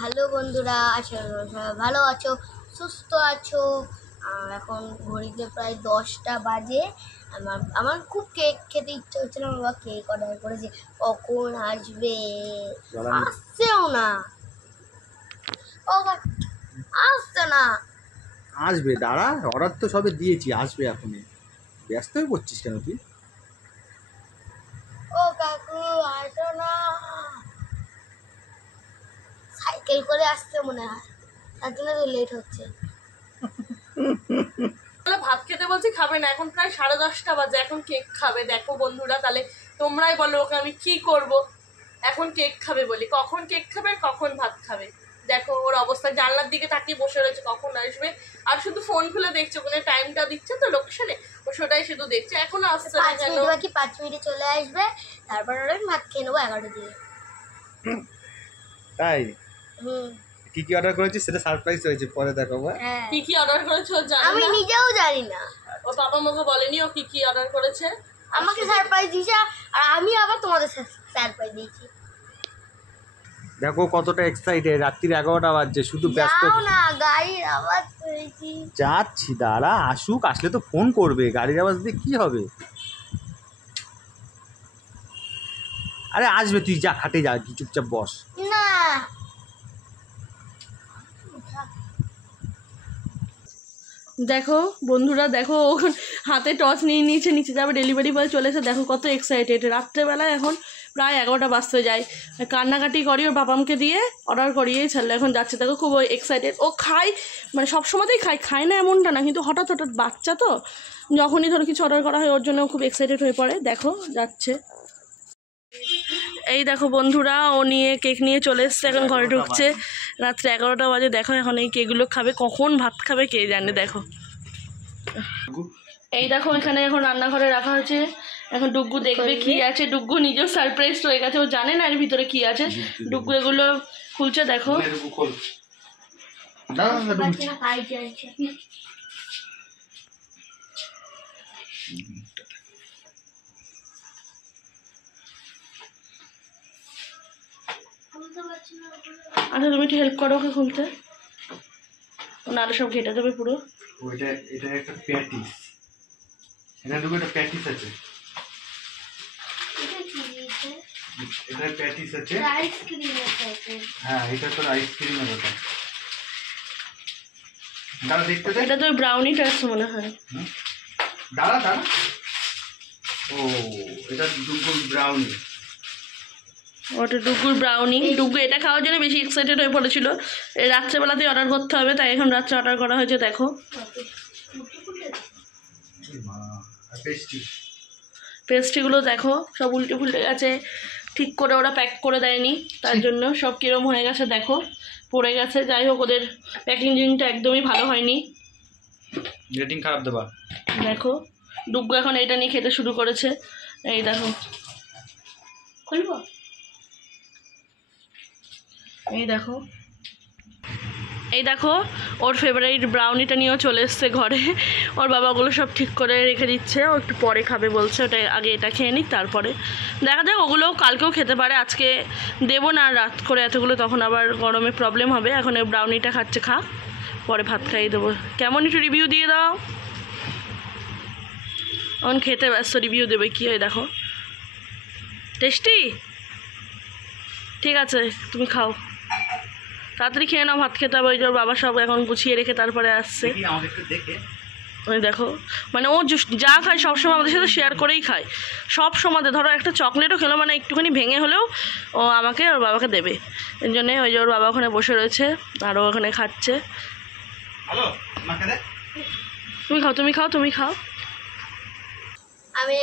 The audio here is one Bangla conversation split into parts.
হ্যালো বন্ধুরা, আশা করি সবাই ভালো আছো, সুস্থ আছো। এখন ঘড়িতে প্রায় 10টা বাজে। আমার খুব কেক খেতে ইচ্ছা হচ্ছিল। আমার বাবা কেক অর্ডার করেছে, কখন আসবে? আসছেও না। ও আসছে না। আসবে, দাঁড়া, অর্ডার তো সবে দিয়েছি, আসবে এখনই। ব্যস্ত হয়ে পড়ছিস কেন তুই? ও কাকু, আসো না। সাইকেল করে আসছে মনে হয়, তার জন্য তো লেট হচ্ছে। ভাত খেতে বলছি, খাবে না। এখন প্রায় 10:30 বাজে, এখন কেক খাবে। দেখো বন্ধুরা, তাহলে তোমরাই বলো ওকে আমি কি করব। এখন কেক খাবে বলি, কখন কেক খাবে কখন ভাত খাবে। দেখো ওর অবস্থা, জানলার দিকে তাকিয়ে বসে রয়েছে কখন আসবে। আর শুধু ফোন খুলে দেখছে, ওখানে টাইমটা দিচ্ছে তো লোকেশনে, ও সেটাই শুধু দেখছে। এখনো আসছে না কেন? 5 মিনিটে চলে আসবে, তারপর আমি ভাত খেয়ে নেবো 11টার দিকে। তাই? হুম। কি কি অর্ডার করেছিস সেটা সারপ্রাইজ হয়েছে, পরে দেখাবো। কি কি অর্ডার করেছে ও জানে আমি না। নিজেও জানি না। ও বাবা মাকে বলেনি ও কি কি অর্ডার করেছে। আমাকে সারপ্রাইজ দিয়েছে, আর আমি আবার তোমাদের সারপ্রাইজ দিয়েছি। দেখো কতটা এক্সাইটেড, রাত্রির 11টা বাজছে, শুধু ব্যস্ত। যাও না, গাড়ির আওয়াজ পেয়েছি। যাচ্ছি, দাঁড়া, আসুক, আসলে তো ফোন করবে, গাড়ির আওয়াজ দিয়ে কি হবে? আরে আসবে, তুই যা, খাটে যা, কি চুপচাপ বস। না, দেখো বন্ধুরা, দেখো হাতে টর্চ নিয়ে নিচে নিচে যাবে, ডেলিভারি বয় চলে এসে দেখো কত এক্সাইটেড। রাত্রেবেলায় এখন প্রায় 11টা বাজতে যায়, কান্নাকাটি করি ওর বাবামকে দিয়ে অর্ডার করিয়ে ছাড়লে এখন যাচ্ছে। দেখো খুব এক্সাইটেড। ও খায়, মানে সবসময়তেই খায় না এমনটা না, কিন্তু হঠাৎ হঠাৎ বাচ্চা তো, যখনই ধরো কিছু অর্ডার করা হয় ওর জন্য খুব এক্সাইটেড হয়ে পড়ে। দেখো যাচ্ছে। এই দেখো বন্ধুরা, ও নিয়ে কেক নিয়ে চলে এসছে, এখন ঘরে ঢুকছে। রাত্রে 11টা বাজে। দেখো এখন এই কেকগুলো খাবে, কখন ভাত খাবে কে জানে। দেখো এই দেখো এখানে এখন রান্নাঘরে রাখা হয়েছে। এখন ডুগ্গু দেখবে কি আছে। ডুগ্গু নিজেও সারপ্রাইজ হয়ে গেছে, ও জানে না এর ভিতরে কি আছে। ডুগ্গু এগুলো খুলছে, দেখো। আচ্ছা তুমি একটু হেল্প করো ওকে খুলতে, নাহলে সব ঘেটে দেবে পুরো। ওইটা, এটা একটা প্যাটিস, এখানে দেখো একটা প্যাটিস আছে। এখানে প্যাটিস আছে, আইসক্রিম আছে। হ্যাঁ এটা তো আইসক্রিমের ব্যাপার। দাঁড়া দেখতে দে। এটা তো ব্রাউনিটা আছে মনে হয়। দাঁড়া দাঁড়া, ও এটা ডুগুর ব্রাউনি। ওটা ডুগুর ব্রাউনি। ডুগু এটা খাওয়ার জন্য বেশি এক্সাইটেড হয়ে পড়েছিল। এই রাত্রেবেলাতেই অর্ডার করতে হবে, তাই এখন রাত্রে অর্ডার করা হয়েছে। দেখো পেস্ট্রিগুলো দেখো সব উল্টে ফুলটে গেছে, ঠিক করে ওরা প্যাক করে দেয়নি, তার জন্য সব কিরম হয়ে গেছে দেখো, পড়ে গেছে। যাই হোক, ওদের প্যাকেজিংটা একদমই ভালো হয়নি, রেটিং খারাপ দেবা। দেখো ডুগু এখন এটা নিয়ে খেতে শুরু করেছে। এই দেখো, খুলবো, এই দেখো, এই দেখো ওর ফেভারিট ব্রাউনিটা নিয়েও চলে এসছে ঘরে। ওর বাবাগুলো সব ঠিক করে রেখে দিচ্ছে, ও একটু পরে খাবে বলছে, ওটা আগে এটা খেয়ে নিক তারপরে দেখা যাক। ওগুলোও কালকেও খেতে পারে, আজকে দেবো না রাত করে এতগুলো, তখন আবার গরমে প্রবলেম হবে। এখন এই ব্রাউনিটা খাচ্ছে, খা, পরে ভাত খাইয়ে দেবো। কেমন একটু রিভিউ দিয়ে দাও। এখন খেতে ব্যস্ত, রিভিউ দেবে কি হয় দেখো। টেস্টি? ঠিক আছে তুমি খাও, তাড়াতাড়ি খেয়ে নাও, ভাত খেতে হবে। ওই যে ওর বাবা সব এখন গুছিয়ে রেখে তারপরে আসছে। ওই দেখো, মানে ও যা খায় সবসময় আমাদের সাথে শেয়ার করেই খায়। সব সময় ধরো একটা চকলেটও খেলো, মানে একটুখানি ভেঙে হলেও ও আমাকে ওর বাবাকে দেবে। এর জন্যে ওই যে ওর বাবা ওখানে বসে রয়েছে আর ও ওখানে খাচ্ছে। তুমি খাও, তুমি খাও, তুমি খাও। আমি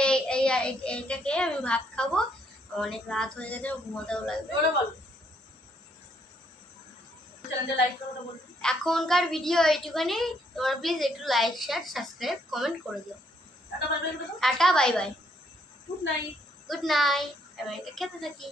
এইটাকে আমি ভাত খাবো, অনেক রাত হয়ে গেছে, ঘুমোতেও লাগবে। এখনকার ভিডিও এইটুখানি। তোমরা প্লিজ একটু লাইক, শেয়ার, সাবস্ক্রাইব, কমেন্ট করে দিও। Tata, bye bye, good night. Good night. আমি এটা খেতে থাকি।